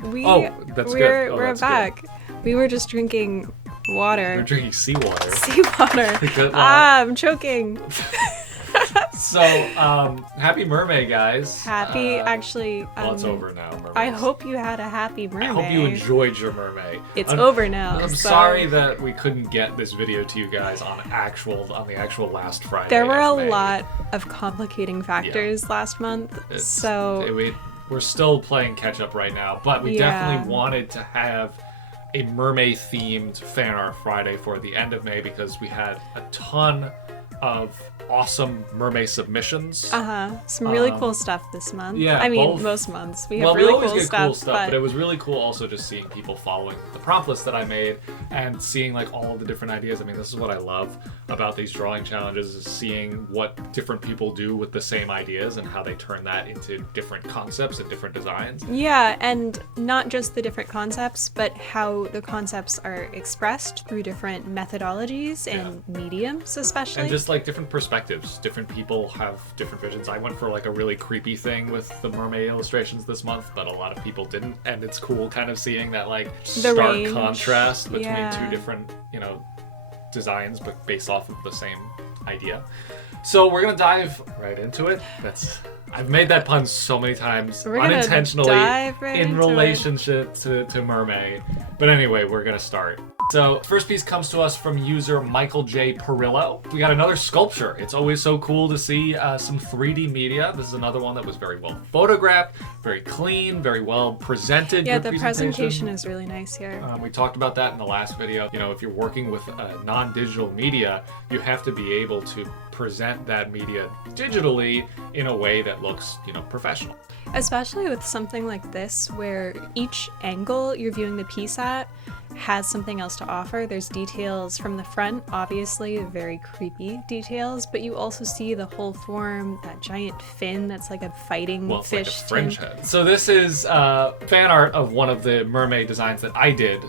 That's good. We're back. Good. We were just drinking water. We're drinking seawater. Seawater. I'm choking. So, happy Mermaid, guys. Happy, actually. Well, it's over now, Mermaid. I hope you had a happy Mermaid. I hope you enjoyed your Mermaid. It's over now. I'm sorry that we couldn't get this video to you guys on the actual last Friday. There were a lot of complicating factors last month, we're still playing catch up right now, but we definitely wanted to have a mermaid-themed Fanart Friday for the end of May because we had a ton of awesome mermaid submissions. Some really cool stuff this month. Yeah, I mean, most months we have really cool stuff. But it was really cool also just seeing people following the prompt list that I made and seeing like all of the different ideas. I mean, this is what I love about these drawing challenges is seeing what different people do with the same ideas and how they turn that into different concepts and different designs. Yeah, and not just the different concepts, but how the concepts are expressed through different methodologies and mediums, especially. And just like different perspectives. Different people have different visions. I went for like a really creepy thing with the mermaid illustrations this month, but a lot of people didn't. And it's cool kind of seeing that like stark contrast between two different, designs, but based off of the same idea. So we're gonna dive right into it. I've made that pun so many times unintentionally in relationship to mermaid. But anyway, we're gonna start. So first piece comes to us from user Michael J Pirillo. We got another sculpture. It's always so cool to see some 3D media. This is another one that was very well photographed, very clean, very well presented. Yeah, the presentation is really nice here. We talked about that in the last video. If you're working with non-digital media, you have to be able to present that media digitally in a way that looks, professional. Especially with something like this, where each angle you're viewing the piece at has something else to offer. There's details from the front, obviously very creepy details, but you also see the whole form, that giant fin that's like a fighting fish. Like a French head. So this is fan art of one of the mermaid designs that I did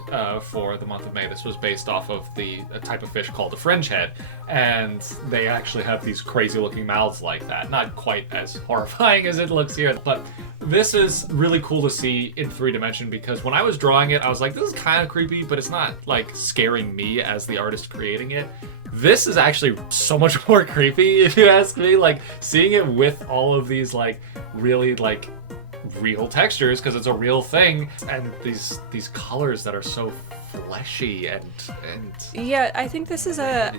for the month of May. This was based off of a type of fish called a French head, and they actually have these crazy looking mouths like that. Not quite as horrifying as it looks here, but this is really cool to see in 3D because when I was drawing it, I was like, this is kind of creepy, but it's not like scaring me as the artist creating it. This is actually so much more creepy, if you ask me. Like seeing it with all of these like really like real textures because it's a real thing, and these colors that are so fleshy and yeah, I think this is a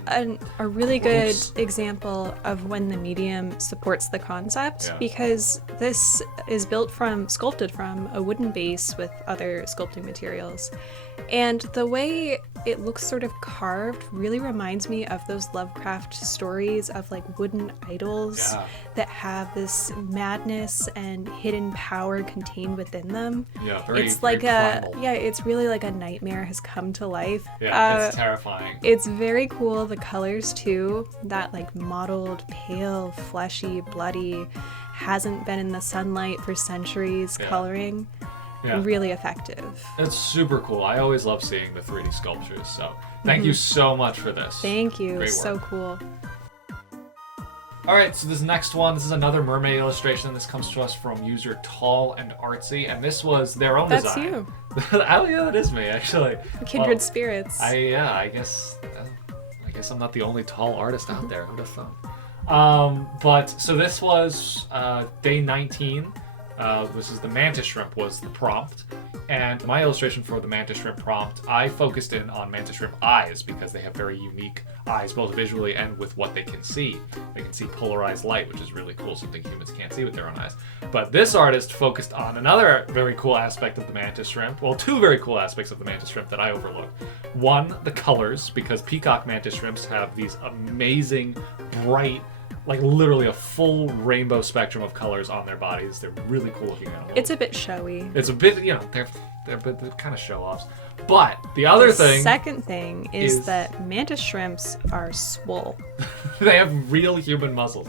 really good example of when the medium supports the concept, because this is sculpted from a wooden base with other sculpting materials, and the way it looks sort of carved really reminds me of those Lovecraft stories of like wooden idols that have this madness and hidden power contained within them. It's like it's really like a nightmare has come to life. It's terrifying. It's very cool. The colors too, that like mottled, pale, fleshy, bloody, hasn't been in the sunlight for centuries coloring. Really effective. It's super cool. I always love seeing the 3D sculptures, so thank you so much for this. Thank you. Great work. So cool. Alright, so this next one, this is another mermaid illustration. This comes to us from user Tall and Artsy, and this was their own design. That's you. Oh yeah, that is me, actually. Kindred spirits. I guess I'm not the only tall artist out there. Who'd have thought? But so this was day 19. This is the mantis shrimp was the prompt, and my illustration for the mantis shrimp prompt, I focused in on mantis shrimp eyes because they have very unique eyes, both visually and with what they can see. They can see polarized light, which is really cool, something humans can't see with their own eyes. But this artist focused on another very cool aspect of the mantis shrimp, well, two very cool aspects of the mantis shrimp that I overlooked. One, the colors, because peacock mantis shrimps have these amazing, bright, like literally a full rainbow spectrum of colors on their bodies. They're really cool looking animals. It's a bit showy. It's a bit, they're kind of show-offs. But the other thing... second thing is that mantis shrimps are swole. They have real human muscles.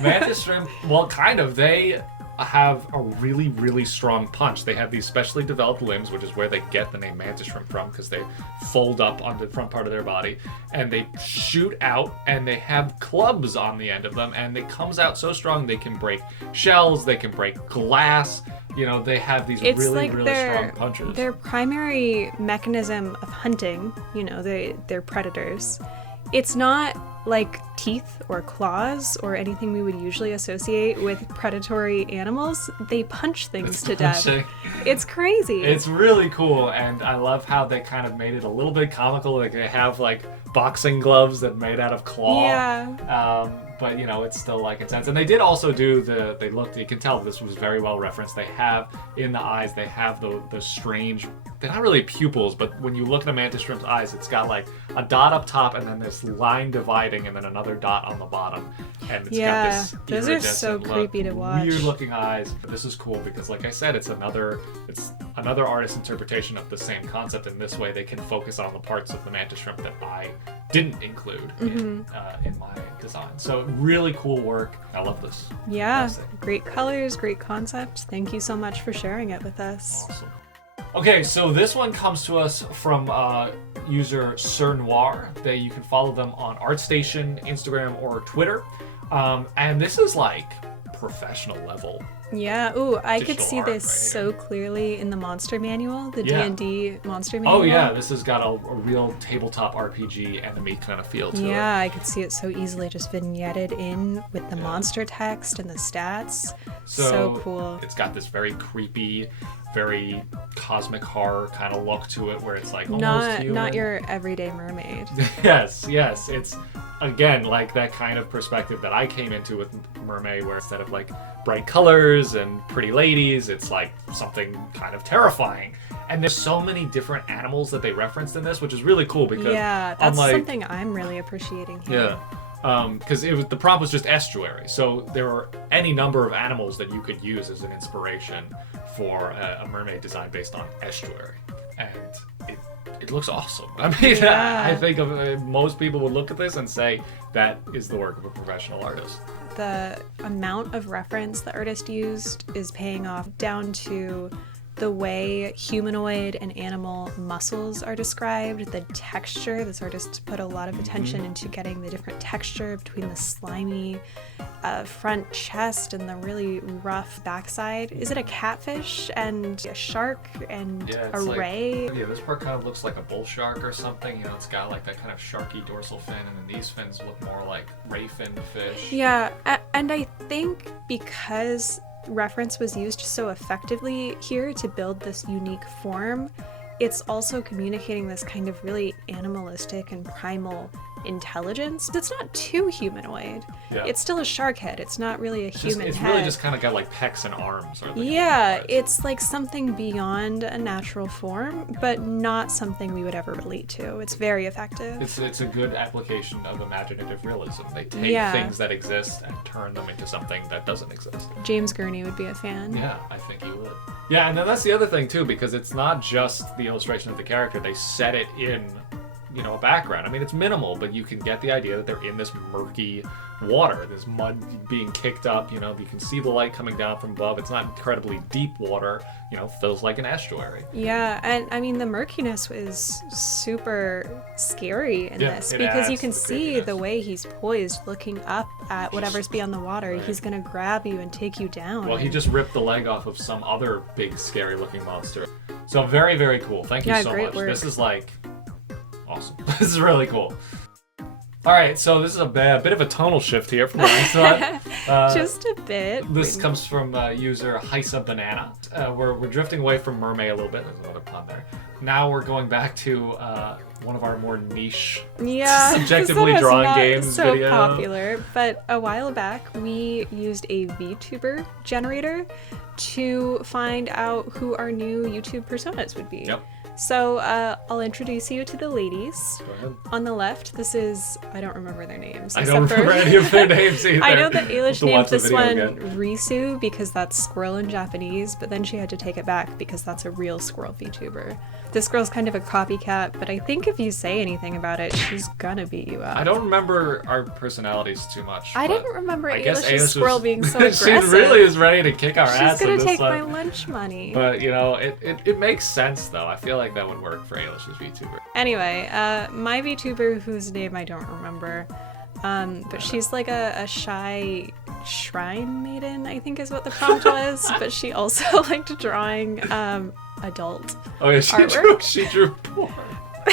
Mantis shrimp, well, kind of. They have a really, really strong punch. They have these specially developed limbs, which is where they get the name mantis shrimp from, because they fold up on the front part of their body, and they shoot out, and they have clubs on the end of them, and it comes out so strong they can break shells, they can break glass. You know, they have these it's really, like really strong punches. Their primary mechanism of hunting, you know, they're predators. It's not like teeth or claws or anything we would usually associate with predatory animals. They punch things to death. It's crazy. It's really cool, and I love how they kind of made it a little bit comical. Like they have like boxing gloves that are made out of claw. Yeah. But you know, it's still like intense. And they did also do you can tell this was very well referenced. They have in the eyes, they have the strange, they're not really pupils, but when you look at a mantis shrimp's eyes, it's got like a dot up top and then this line dividing and then another dot on the bottom. And it's got this those are so creepy to watch. Weird looking eyes. This is cool because like I said, it's another artist's interpretation of the same concept. In this way, they can focus on the parts of the mantis shrimp that I didn't include in my design. So really cool work. I love this. Yeah, great colors, great concept. Thank you so much for sharing it with us. Awesome. Okay, so this one comes to us from user Sir Noir. You can follow them on ArtStation, Instagram, or Twitter. And this is like professional level. Yeah, ooh, I could see art this right so clearly in the monster manual, the D&D monster manual. Oh yeah, this has got a real tabletop RPG enemy kind of feel to it. Yeah, I could see it so easily just vignetted in with the monster text and the stats. So cool. It's got this very creepy, very cosmic horror kind of look to it, where it's like almost human. Not your everyday mermaid. Yes. It's again like that kind of perspective that I came into with Mermaid, where instead of like bright colors and pretty ladies, it's like something kind of terrifying. And there's so many different animals that they referenced in this, which is really cool because that's something I'm really appreciating here. Because the prompt was just estuary, so there were any number of animals that you could use as an inspiration for a mermaid design based on estuary, and it looks awesome. I mean, I think most people would look at this and say that is the work of a professional artist. The amount of reference the artist used is paying off, down to the way humanoid and animal muscles are described, the texture. This artist put a lot of attention into getting the different texture between the slimy front chest and the really rough backside. Is it a catfish and a shark and a ray? This part kind of looks like a bull shark or something. You know, it's got like that kind of sharky dorsal fin, and then these fins look more like ray fin fish. Yeah, and I think because reference was used so effectively here to build this unique form, it's also communicating this kind of really animalistic and primal intelligence. It's not too humanoid. Yeah. It's still a shark head. It's not really a human head. It's really just kind of got like pecs and arms. It's like something beyond a natural form, but not something we would ever relate to. It's very effective. It's a good application of imaginative realism. They take things that exist and turn them into something that doesn't exist. James Gurney would be a fan. Yeah, I think he would. Yeah, and then that's the other thing too, because it's not just the illustration of the character. They set it in a background. I mean, it's minimal, but you can get the idea that they're in this murky water, this mud being kicked up. You can see the light coming down from above. It's not incredibly deep water, feels like an estuary. Yeah, and I mean, the murkiness is super scary in this, because you can see the way he's poised, looking up at whatever's beyond the water. Right. He's gonna grab you and take you down. He just ripped the leg off of some other big, scary looking monster. So very, very cool. Thank you so much. Work. This is like awesome. This is really cool. All right, so this is a bit of a tonal shift here from what just a bit. This comes from user Haisa Banana. We're drifting away from Mermaid a little bit. There's another pun there. Now we're going back to one of our more niche, subjectively drawn games so video. Popular, but a while back we used a VTuber generator to find out who our new YouTube personas would be. Yep. So I'll introduce you to the ladies. Go ahead. On the left, this is, I don't remember their names. I don't remember any of their names either. I know that Ailish named this one again. Risu because that's squirrel in Japanese, but then she had to take it back because that's a real squirrel VTuber. This girl's kind of a copycat, but I think if you say anything about it, she's gonna beat you up. I don't remember our personalities too much. I didn't remember Ailish Ailish's squirrel being so aggressive. She really is ready to kick our ass. She's gonna in take this my lunch money. But, you know, it makes sense, though. I feel like that would work for Ailish's VTuber. Anyway, my VTuber, whose name I don't remember, but she's like a shy shrine maiden, I think is what the prompt was, but she also liked drawing adult Oh, yeah, artwork. she drew porn.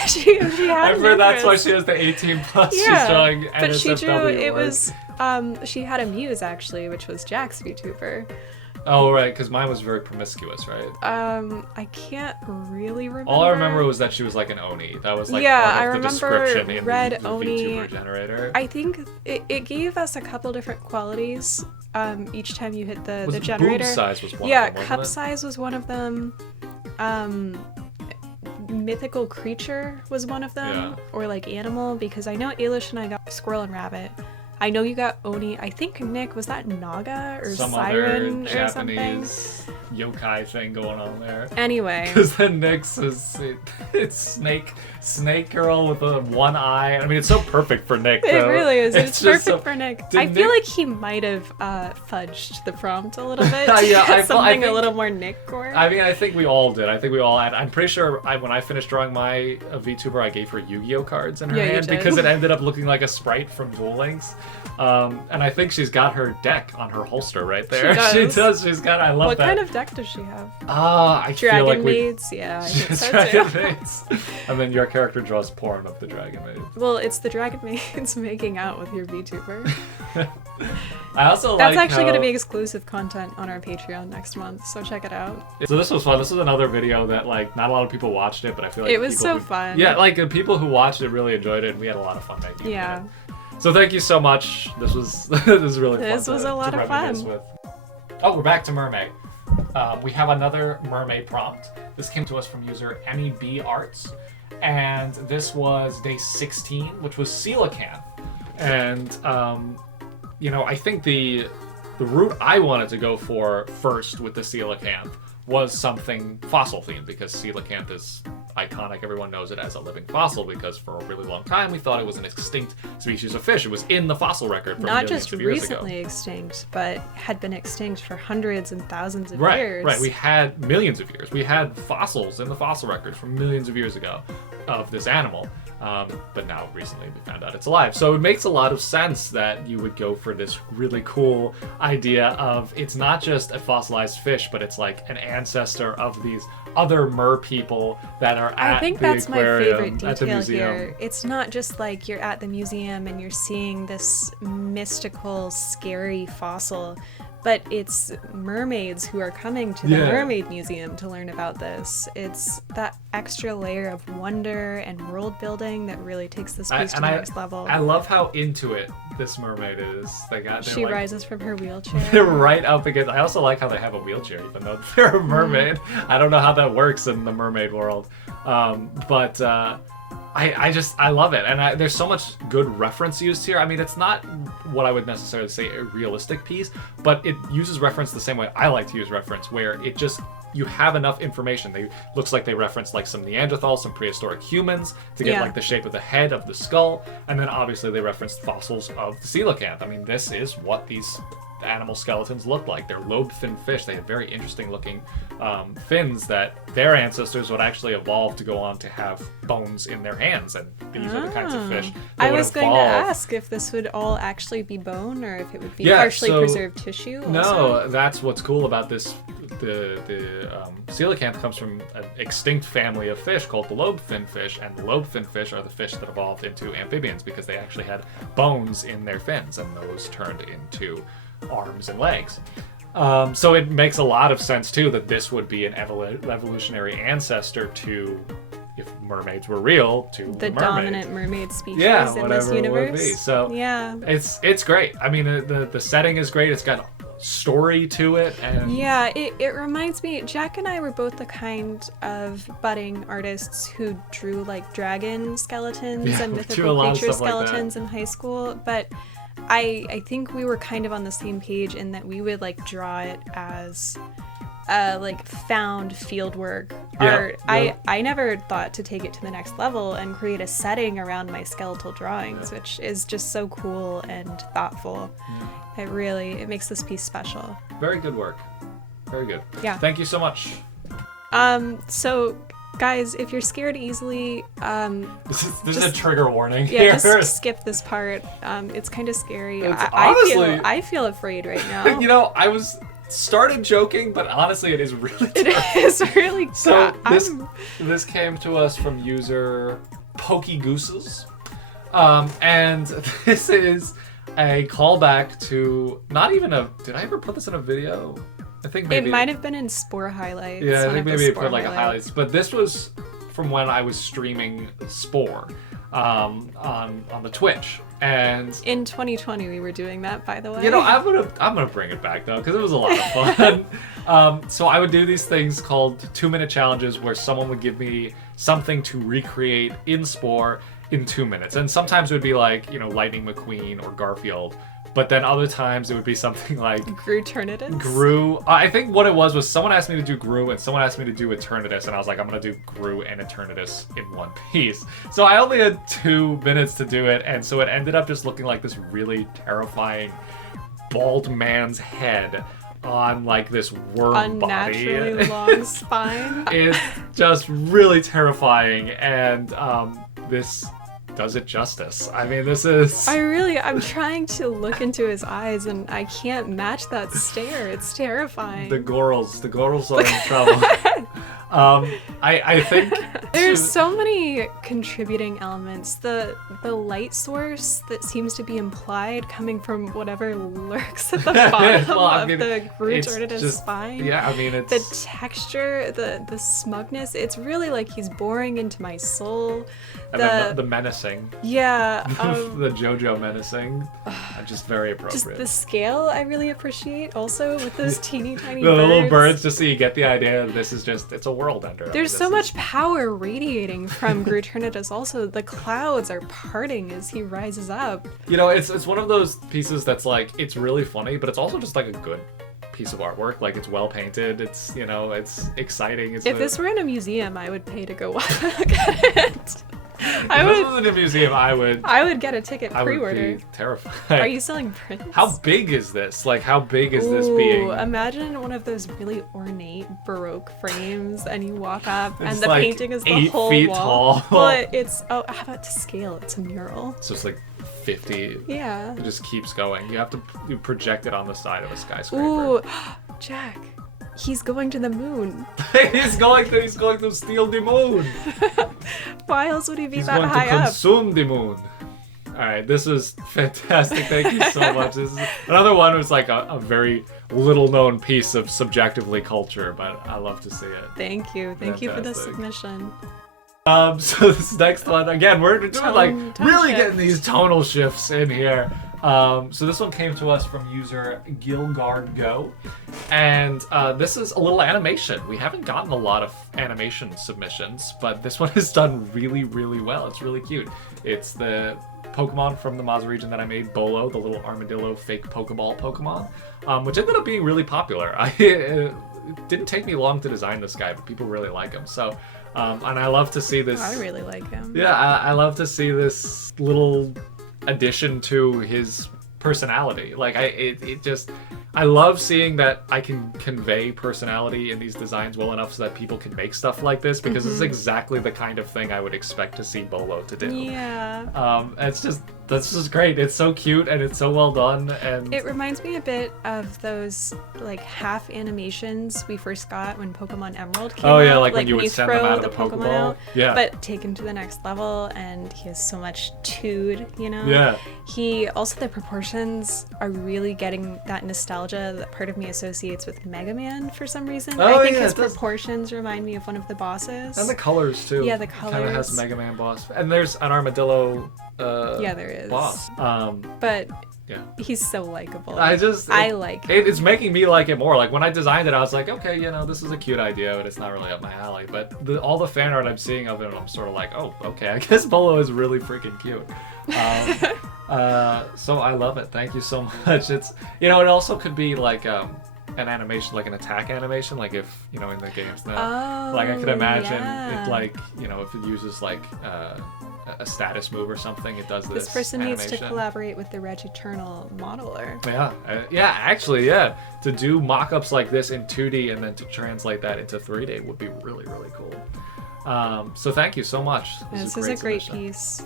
she had I've heard that's why interest. she has the 18+. Yeah, She's drawing NSFW but she drew, it work. was, she had a muse, actually, which was Jack's VTuber. Oh, right, because mine was very promiscuous, right? I can't really remember. All I remember was that she was like an Oni. That was like Yeah, part of I the remember description in Red the Oni. VTuber generator. I think it gave us a couple different qualities each time you hit the Was generator. boob size was one Yeah, of them, cup wasn't size was one of them. Mythical creature was one of them. Yeah. Or like animal, because I know Ailish and I got squirrel and rabbit. I know you got Oni. I think Nick, was that Naga or Some Siren other or something? Japanese yokai thing going on there. Anyway. Because then Nyx it's Snake Girl with a one eye. I mean, it's so perfect for Nick. It though. really is. It's just perfect for Nick. Did I feel Nick- like he might have fudged the prompt a little bit. Yeah, I something think- a little more Nick-core. I mean, I think we all did. I think we all had. I'm pretty sure when I finished drawing my VTuber, I gave her Yu-Gi-Oh cards in her Yeah, you hand did. because it ended up looking like a sprite from Duel Links. And I think she's got her deck on her holster right there. She does. She's got. I love What that. kind of deck does she have? I feel Dragon like we. Maids? Yeah, I think so Dragon too. Maids. And then your character draws porn of the Dragon Maid. Well, it's the Dragon Maids making out with your VTuber. I also That's like actually how... going to be exclusive content on our Patreon next month, so check it out. So this was fun. This was another video that like not a lot of people watched it, but I feel like It was people so who- fun. Yeah, like the people who watched it really enjoyed it, and we had a lot of fun making it. Yeah. So thank you so much. This was this was really fun. This was a lot of reminisce fun. With. Oh, we're back to mermaid. We have another mermaid prompt. This came to us from user EmmyBArts, and this was day 16, which was coelacanth. And you know, I think the route I wanted to go for first with the coelacanth was something fossil themed, because coelacanth is iconic. Everyone knows it as a living fossil because for a really long time we thought it was an extinct species of fish. It was in the fossil record for Not millions just of years recently ago. extinct, but had been extinct for hundreds and thousands of Right, years. right. We had millions of years. We had fossils in the fossil record from millions of years ago of this animal. But now recently we found out it's alive. So it makes a lot of sense that you would go for this really cool idea of it's not just a fossilized fish, but it's like an ancestor of these other mer people that are at I think the that's my aquarium, favorite at the detail museum. here. It's not just like you're at the museum and you're seeing this mystical, scary fossil, but it's mermaids who are coming to the Yeah. Mermaid Museum to learn about this. It's that extra layer of wonder and world building that really takes this piece to the next level. I love how into it this mermaid is. They're She like, rises from her wheelchair. they're right up against. I also like how they have a wheelchair, even though they're a mermaid. I don't know how that works in the mermaid world, but I love it, and there's so much good reference used here. I mean, it's not what I would necessarily say a realistic piece, but it uses reference the same way I like to use reference, where it just you have enough information. They looks like they reference like some Neanderthals, some prehistoric humans to get Yeah. like the shape of the head of the skull, and then obviously they referenced fossils of the coelacanth. I mean, this is what these animal skeletons look like. They're lobe-finned fish. They have very interesting looking fins that their ancestors would actually evolve to go on to have bones in their hands, and these are the kinds of fish that I would was going to evolve. ask if this would all actually be bone or if it would be Yeah, partially so- preserved tissue. No, also. that's what's cool about this. The coelacanth comes from an extinct family of fish called the lobe-finned fish, and the lobe-finned fish are the fish that evolved into amphibians because they actually had bones in their fins, and those turned into arms and legs. So it makes a lot of sense too that this would be an evolutionary ancestor to, if mermaids were real, to The mermaid. dominant mermaid species Yeah, in whatever this it would universe. be. So yeah. it's great. I mean, the setting is great. It's got story to it. And yeah, it reminds me, Jack and I were both the kind of budding artists who drew like dragon skeletons and mythical creature skeletons in high school, but I think we were kind of on the same page in that we would like draw it as like found fieldwork art. I never thought to take it to the next level and create a setting around my skeletal drawings, which is just so cool and thoughtful. It makes this piece special. Very good work. Very good. Yeah. Thank you so much. So guys, if you're scared easily, this is a trigger warning. Yeah, just skip this part. It's kind of scary. Honestly, I feel afraid right now. You know, I started joking, but honestly, it is really tough. It is really. So this came to us from user Pokey Gooses, and this is a callback to not even a. Did I ever put this in a video? I think maybe it might have been in Spore highlights. Yeah, I think maybe it put like a highlights, but this was from when I was streaming Spore on the Twitch. And in 2020 we were doing that, by the way. You know, I'm gonna bring it back though, because it was a lot of fun. So I would do these things called 2-minute challenges where someone would give me something to recreate in Spore in 2 minutes. And sometimes it would be like, you know, Lightning McQueen or Garfield. But then other times it would be something like Gru. I think what it was someone asked me to do Gru and someone asked me to do Eternatus, and I was like, I'm gonna do Gru and Eternatus in one piece. So I only had 2 minutes to do it, and so it ended up just looking like this really terrifying bald man's head on like this worm body. Unnaturally long spine. It's just really terrifying, and this does it justice. I mean, this is... I'm trying to look into his eyes and I can't match that stare. It's terrifying. The Gorals are in trouble. I think... There's so many contributing elements. The light source that seems to be implied coming from whatever lurks at the bottom of the Gru-Eternatus spine. Yeah, I mean, it's... The texture, the smugness, it's really like he's boring into my soul. And then the menacing. Yeah. The JoJo menacing. Just very appropriate. Just the scale I really appreciate also with those teeny tiny the birds. little birds, just so you get the idea this is just, it's a world ender. There's so much power radiating from Gru-Eternatus also. The clouds are parting as he rises up. You know, it's one of those pieces that's like, it's really funny, but it's also just like a good piece of artwork. Like, it's well painted, it's, you know, it's exciting. If this were in a museum, I would pay to go look at it. If this was in a museum, I would get a ticket pre-order. I would be terrified. Are you selling prints? How big is this? Like, how big is this being? Imagine one of those really ornate Baroque frames, and you walk up, and the like painting is the 8 whole feet wall. tall. But it's how about to scale? It's a mural. So it's like 50. Yeah. It just keeps going. You have to project it on the side of a skyscraper. Ooh, Jack. He's going to the moon. he's going to steal the moon. Why else would he be He's that going high to up? consume the moon. All right, this is fantastic. Thank you so much. This is another one. Was like a very little-known piece of subjectively culture, but I love to see it. Thank you for the submission. So this next one, again, we're doing like really getting these tonal shifts in here. So this one came to us from user GilgardGo, and this is a little animation. We haven't gotten a lot of animation submissions, but this one is done really, really well. It's really cute. It's the Pokemon from the Mazda region that I made, Bolo, the little armadillo fake Pokeball Pokemon, which ended up being really popular. It didn't take me long to design this guy, but people really like him. So, and I love to see this. I really like him. Yeah, I love to see this little addition to his personality. Like, I love seeing that I can convey personality in these designs well enough so that people can make stuff like this, because this is exactly the kind of thing I would expect to see Bolo to do. Yeah. That's just great. It's so cute and it's so well done, and it reminds me a bit of those like half animations we first got when Pokemon Emerald came out. Oh yeah, like when you would send them out of the Pokemon out, yeah. But taken to the next level, and he has so much tood, you know? Yeah. He also, the proportions are really getting that nostalgia that part of me associates with Mega Man for some reason. I think his proportions remind me of one of the bosses. And the colors too. Yeah, the colors. Kind of has Mega Man boss. And there's an armadillo Yeah, there is. boss. But yeah. he's so likable. I like him. It's making me like it more. Like when I designed it, I was like, okay, this is a cute idea, but it's not really up my alley. But all the fan art I'm seeing of it, I'm sort of like, oh, okay, I guess Bonneau is really freaking cute. So I love it. Thank you so much. It's it also could be like an animation, like an attack animation, like if in the games now, like I could imagine it like if it uses like a status move or something, it does this. This person animation. needs to collaborate with the Reg Eternal modeler. Yeah, actually, to do mock-ups like this in 2D and then to translate that into 3D would be really, really cool. So thank you so much. This is a great piece.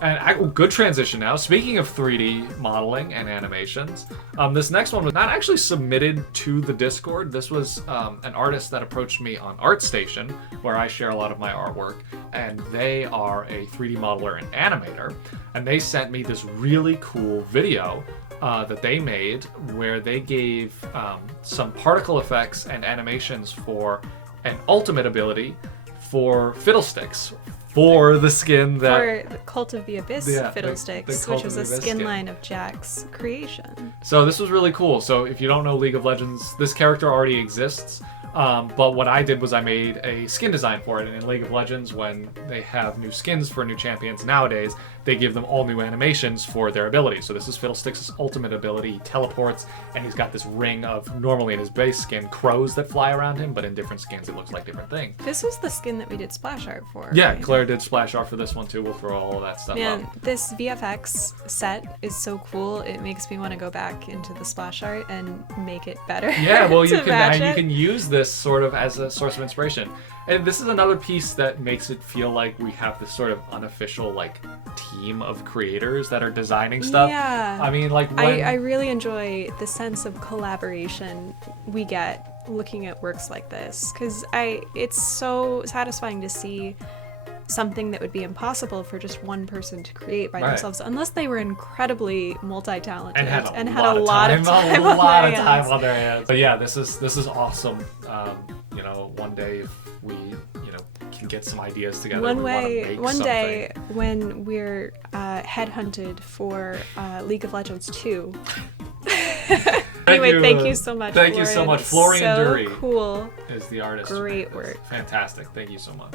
And good transition now. Speaking of 3D modeling and animations, this next one was not actually submitted to the Discord. This was an artist that approached me on ArtStation, where I share a lot of my artwork, and they are a 3D modeler and animator, and they sent me this really cool video that they made where they gave some particle effects and animations for an ultimate ability for Fiddlesticks. For the skin that... For the Cult of the Abyss Fiddlesticks, which was a skin line of Jack's creation. So this was really cool. So if you don't know League of Legends, this character already exists. But what I did was I made a skin design for it. And in League of Legends, when they have new skins for new champions nowadays, they give them all new animations for their abilities. So this is Fiddlesticks' ultimate ability. He teleports, and he's got this ring of, normally in his base skin, crows that fly around him, but in different skins it looks like different things. This was the skin that we did splash art for. Yeah, right? Claire did splash art for this one too. We'll throw all of that stuff up. This VFX set is so cool. It makes me want to go back into the splash art and make it better. Yeah, well, you can use this sort of as a source of inspiration. And this is another piece that makes it feel like we have this sort of unofficial like team of creators that are designing stuff. Yeah. I mean, like I really enjoy the sense of collaboration we get looking at works like this, because it's so satisfying to see something that would be impossible for just one person to create by themselves, unless they were incredibly multi-talented and had a lot of time on their hands. But yeah, this is awesome. One day if we can get some ideas together. One day when we're headhunted for League of Legends 2. Anyway, thank you so much. Thank you so much, Florian Dury. Cool. Is the artist. Great work. Fantastic. Thank you so much.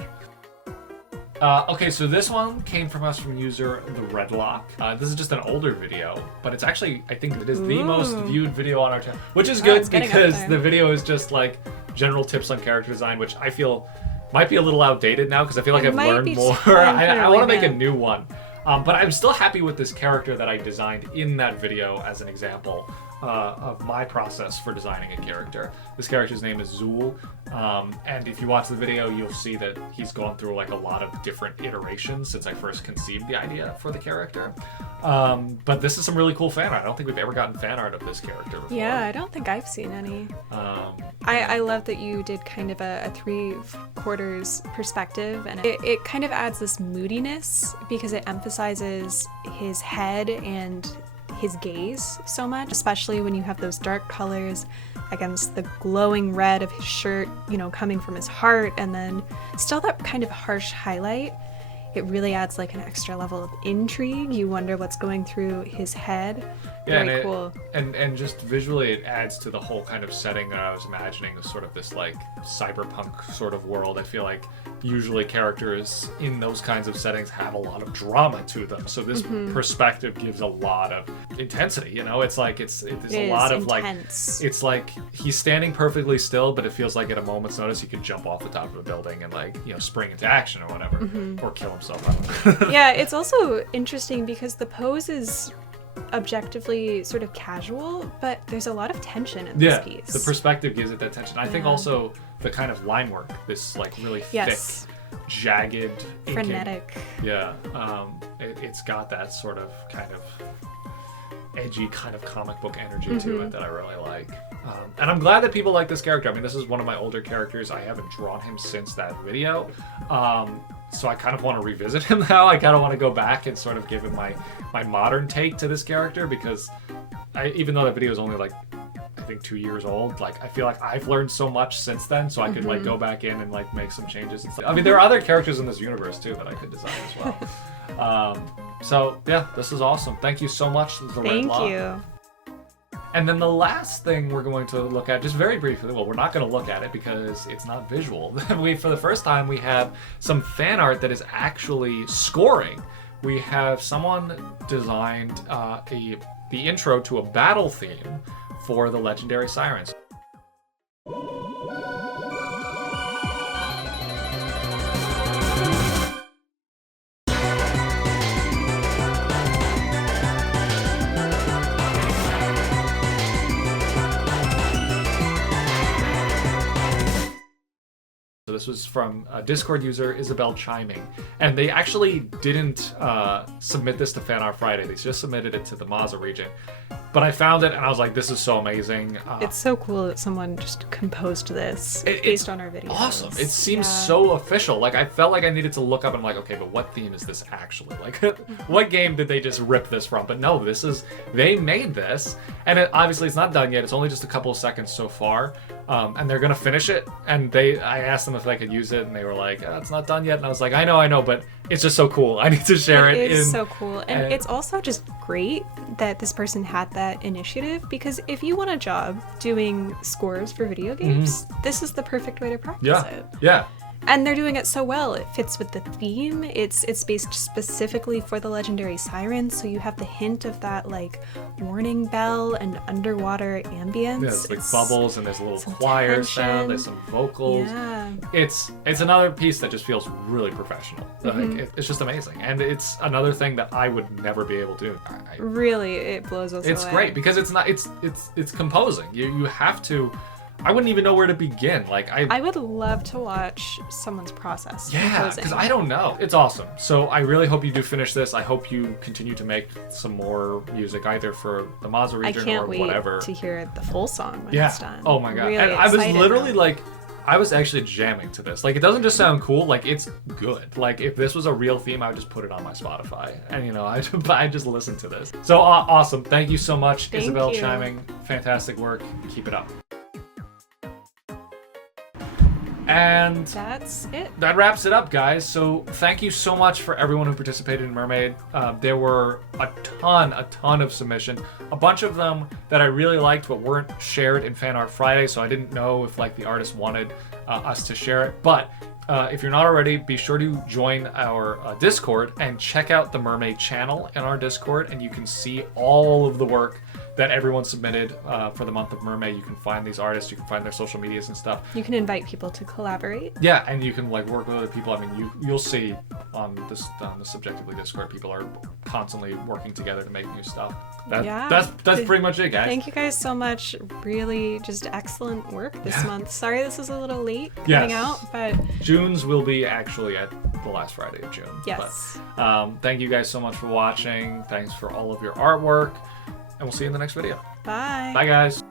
Okay, so this one came from us from user the Redlock. This is just an older video, but it's actually, I think it is the most viewed video on our channel, which is good because the video is just like general tips on character design, which I feel might be a little outdated now because I feel like I've learned more. I want to make a new one. But I'm still happy with this character that I designed in that video as an example of my process for designing a character. This character's name is Zool, and if you watch the video, you'll see that he's gone through like a lot of different iterations since I first conceived the idea for the character. But this is some really cool fan art. I don't think we've ever gotten fan art of this character before. Yeah, I don't think I've seen any. I love that you did kind of a 3/4 perspective, and it kind of adds this moodiness because it emphasizes his head and his gaze so much, especially when you have those dark colors against the glowing red of his shirt, coming from his heart, and then still that kind of harsh highlight. It really adds like an extra level of intrigue. You wonder what's going through his head. Very cool. And just visually it adds to the whole kind of setting that I was imagining, sort of this like cyberpunk sort of world. I feel like usually characters in those kinds of settings have a lot of drama to them. So this perspective gives a lot of intensity, It's like there's a lot of intense. Like it's like he's standing perfectly still, but it feels like at a moment's notice he could jump off the top of a building and spring into action or whatever, or kill himself. Yeah, it's also interesting because the pose is objectively sort of casual, but there's a lot of tension in this piece. The perspective gives it that tension. I think also the kind of line work, this like really thick, jagged, frenetic. It's got that sort of kind of edgy kind of comic book energy to it that I really like. And I'm glad that people like this character. I mean, this is one of my older characters. I haven't drawn him since that video. So I kind of want to revisit him now. I kind of want to go back and sort of give him my modern take to this character because even though that video is only like, I think 2 years old. Like, I feel like I've learned so much since then, so I could like go back in and like make some changes and stuff. I mean, there are other characters in this universe too that I could design as well. So yeah, this is awesome. Thank you so much, the Thank Redlock. you. And then the last thing we're going to look at, just very briefly, well, we're not going to look at it because it's not visual. For the first time, we have some fan art that is actually scoring. We have someone designed the intro to a battle theme for the legendary Sirens. So this was from a Discord user, Isabel Chiming, and they actually didn't submit this to Fanart Friday. They just submitted it to the Maza region. But I found it and I was like, this is so amazing. It's so cool that someone just composed this based on our videos. Awesome. It seems so official. Like, I felt like I needed to look up and I'm like, okay, but what theme is this actually? Like, what game did they just rip this from? But no, they made this. And obviously it's not done yet. It's only just a couple of seconds so far. And they're going to finish it. And I asked them if I could use it and they were like, it's not done yet. And I was like, I know, but it's just so cool. I need to share it. It is so cool. And it's also just great that this person had that initiative, because if you want a job doing scores for video games, this is the perfect way to practice it. Yeah. And they're doing it so well. It fits with the theme. It's based specifically for the legendary Sirens, so you have the hint of that like warning bell and underwater ambience. Yeah, it's like bubbles and there's a little choir sound. There's some vocals. Yeah. It's another piece that just feels really professional. Like, it's just amazing, and it's another thing that I would never be able to do. Really, it blows us away. It's great because it's not. It's composing. You have to. I wouldn't even know where to begin. Like I would love to watch someone's process. Yeah, because I don't know. It's awesome. So I really hope you do finish this. I hope you continue to make some more music, either for the Maza region or whatever. I can't wait to hear the full song when it's done. Oh my god. Really and I was literally now. like, I was actually jamming to this. Like, it doesn't just sound cool. Like, it's good. Like, if this was a real theme, I would just put it on my Spotify. And, I just listened to this. So awesome. Thank you so much, Thank Isabel you. Chiming. Fantastic work. Keep it up. And that's it. That wraps it up, guys. So thank you so much for everyone who participated in Mermaid. There were a ton of submissions. A bunch of them that I really liked but weren't shared in Fanart Friday, so I didn't know if like the artist wanted us to share it. But if you're not already, be sure to join our Discord and check out the Mermaid channel in our Discord, and you can see all of the work that everyone submitted for the month of Mermaid. You can find these artists, you can find their social medias and stuff. You can invite people to collaborate. Yeah, and you can like work with other people. I mean, you'll see on the Subjectively Discord, people are constantly working together to make new stuff. That's pretty much it, guys. Thank you guys so much. Really just excellent work this month. Sorry this is a little late coming out, but June's will be actually at the last Friday of June. Yes. But, thank you guys so much for watching. Thanks for all of your artwork. And we'll see you in the next video. Bye. Bye, guys.